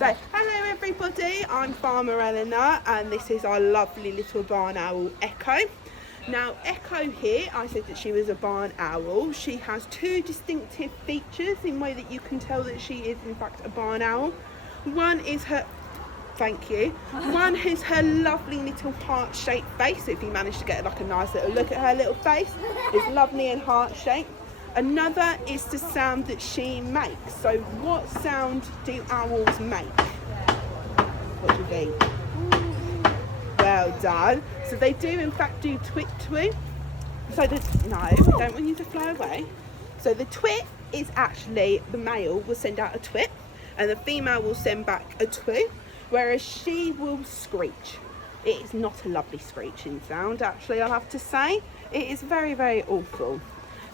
So, hello everybody, I'm Farmer Elena and this is our lovely little barn owl, Echo. Now, Echo here, I said that she was a barn owl. She has two distinctive features in a way that you can tell that she is in fact a barn owl. One is her, thank you, one is her lovely little heart-shaped face. If you manage to get like a nice little look at her little face, it's lovely and heart-shaped. Another is the sound that she makes. So what sound do owls make? What do you think? Well done. So they do in fact do twit-twit. So no, we don't want you to fly away. So the twit is actually, the male will send out a twit and the female will send back a twit, whereas she will screech. It is not a lovely screeching sound actually, I'll have to say. It is very, very awful.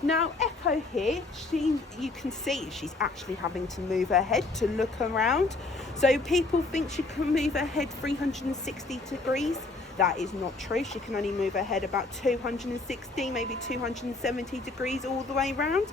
Now Echo here, you can see she's actually having to move her head to look around. So people think she can move her head 360 degrees. That is not true. She can only move her head about 260, maybe 270 degrees all the way around.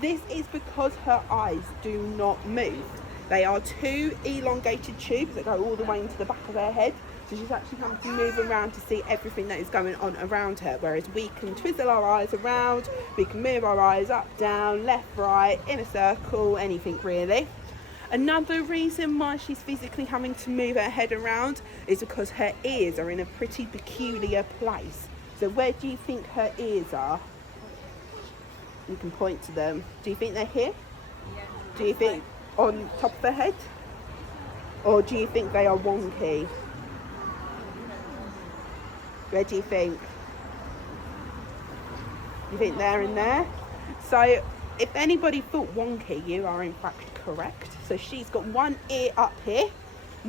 This is because her eyes do not move. They are two elongated tubes that go all the way into the back of her head. So she's actually having to move around to see everything that is going on around her. Whereas we can twizzle our eyes around, we can move our eyes up, down, left, right, in a circle, anything really. Another reason why she's physically having to move her head around is because her ears are in a pretty peculiar place. So where do you think her ears are? You can point to them. Do you think they're here? Yeah. Do you think on top of her head? Or do you think they are wonky? Where do you think? You think there and there? So if anybody thought wonky, you are in fact correct. So she's got one ear up here,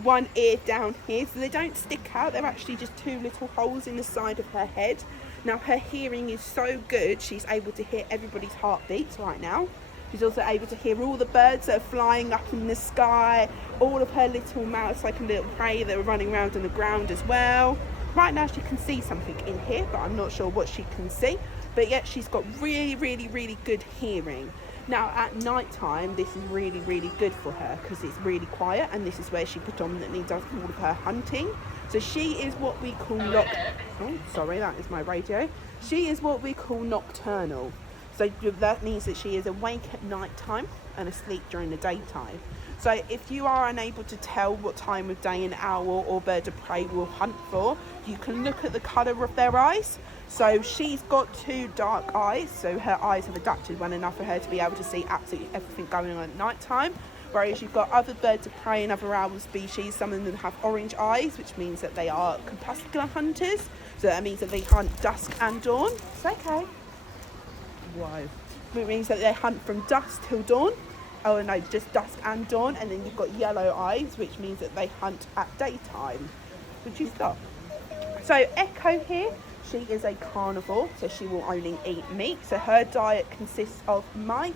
one ear down here, so they don't stick out. They're actually just two little holes in the side of her head. Now her hearing is so good, she's able to hear everybody's heartbeats right now. She's also able to hear all the birds that are flying up in the sky, all of her little mouse like a little prey that are running around on the ground as well. Right now she can see something in here, but I'm not sure what she can see. But yet she's got really, really, really good hearing. Now at night time, this is really, really good for her because it's really quiet, and this is where she predominantly does all of her hunting. So she is what we call oh, sorry, that is my radio. She is what we call nocturnal. So that means that she is awake at night time and asleep during the daytime. So if you are unable to tell what time of day an owl or bird of prey will hunt for, you can look at the colour of their eyes. So she's got two dark eyes, so her eyes have adapted well enough for her to be able to see absolutely everything going on at night time. Whereas you've got other birds of prey and other owl species, some of them have orange eyes, which means that they are crepuscular hunters. So that means that they hunt dusk and dawn. It's okay. Whoa. It means that they hunt from dusk till dawn. Oh no, just dusk and dawn. And then you've got yellow eyes, which means that they hunt at daytime. Would you stop? So Echo here, she is a carnivore, so she will only eat meat. So her diet consists of mice,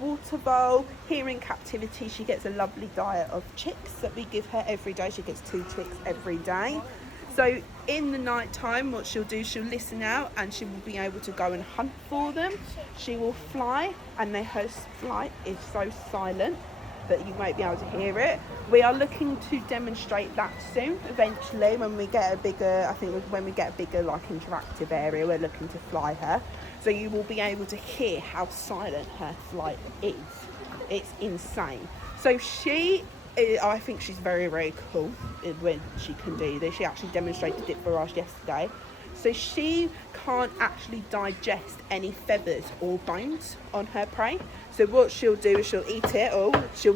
water vole. Here in captivity, she gets a lovely diet of chicks that we give her every day. She gets 2 chicks every day. So in the night time, what she'll do, she'll listen out and she will be able to go and hunt for them. She will fly, and her flight is so silent that you won't be able to hear it. We are looking to demonstrate that soon, eventually, when we get a bigger, I think when we get a bigger like interactive area, we're looking to fly her. So you will be able to hear how silent her flight is. It's insane. So I think she's very, very cool when she can do this. She actually demonstrated it for us yesterday. So she can't actually digest any feathers or bones on her prey. So what she'll do is she'll eat it all. She'll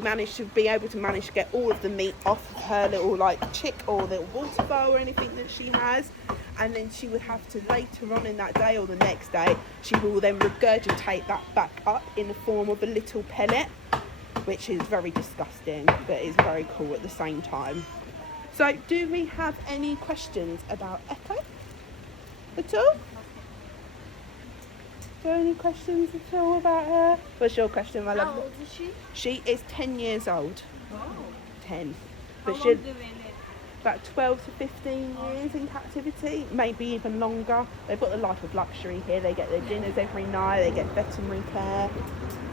be able to manage to get all of the meat off her little like chick or little water bowl or anything that she has. And then she would have to later on in that day or the next day, she will then regurgitate that back up in the form of a little pellet, which is very disgusting, but is very cool at the same time. So do we have any questions about Echo at all? Are there any questions at all about her? What's your question, my love? How old is she? She is 10 years old. Oh. 10. How But long she do they live? about 12 to 15 years in captivity, maybe even longer. They've got the life of luxury here. They get their dinners every night, they get veterinary care.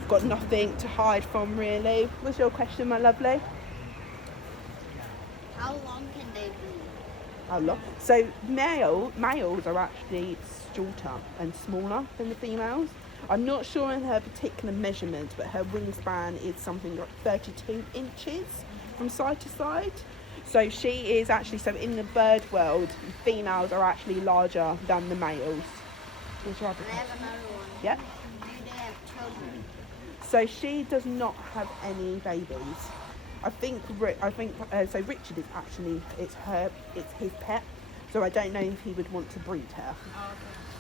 Got nothing to hide from really. What's your question, my lovely? How long can they breed? How long? So males are actually shorter and smaller than the females. I'm not sure on her particular measurements, but her wingspan is something like 32 inches from side to side. So she is actually, so in the bird world, females are actually larger than the males. What's your other And I have another one. Yep. Do they have children? So she does not have any babies. I think so. Richard is actually it's his pet. So I don't know if he would want to breed her. Oh,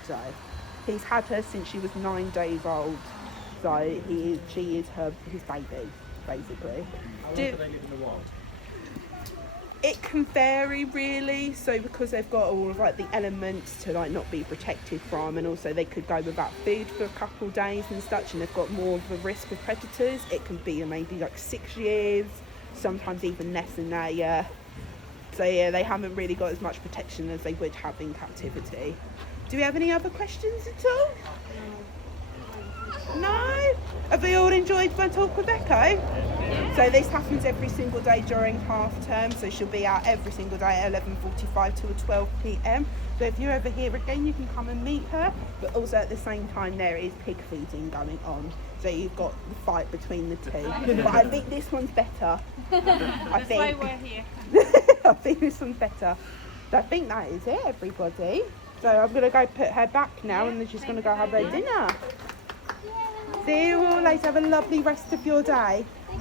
okay. So he's had her since she was 9 days old. So she is his baby, basically. How long do they live in the wild? It can vary really, so because they've got all of like the elements to like not be protected from, and also they could go without food for a couple of days and such, and they've got more of a risk of predators. It can be maybe like 6 years, sometimes even less than that, yeah. So yeah, they haven't really got as much protection as they would have in captivity. Do we have any other questions at all? No? Have we all enjoyed my talk with Echo? Yeah. So this happens every single day during half term, so she'll be out every single day at 11:45 till 12 p.m. So if you're ever here again, you can come and meet her, but also at the same time there is pig feeding going on. So you've got the fight between the two. But I think this one's better. That's why we're here. I think this one's better. So I think that is it, everybody. So I'm going to go put her back now, and then she's going to go have her dinner. See you all later. Have a lovely rest of your day.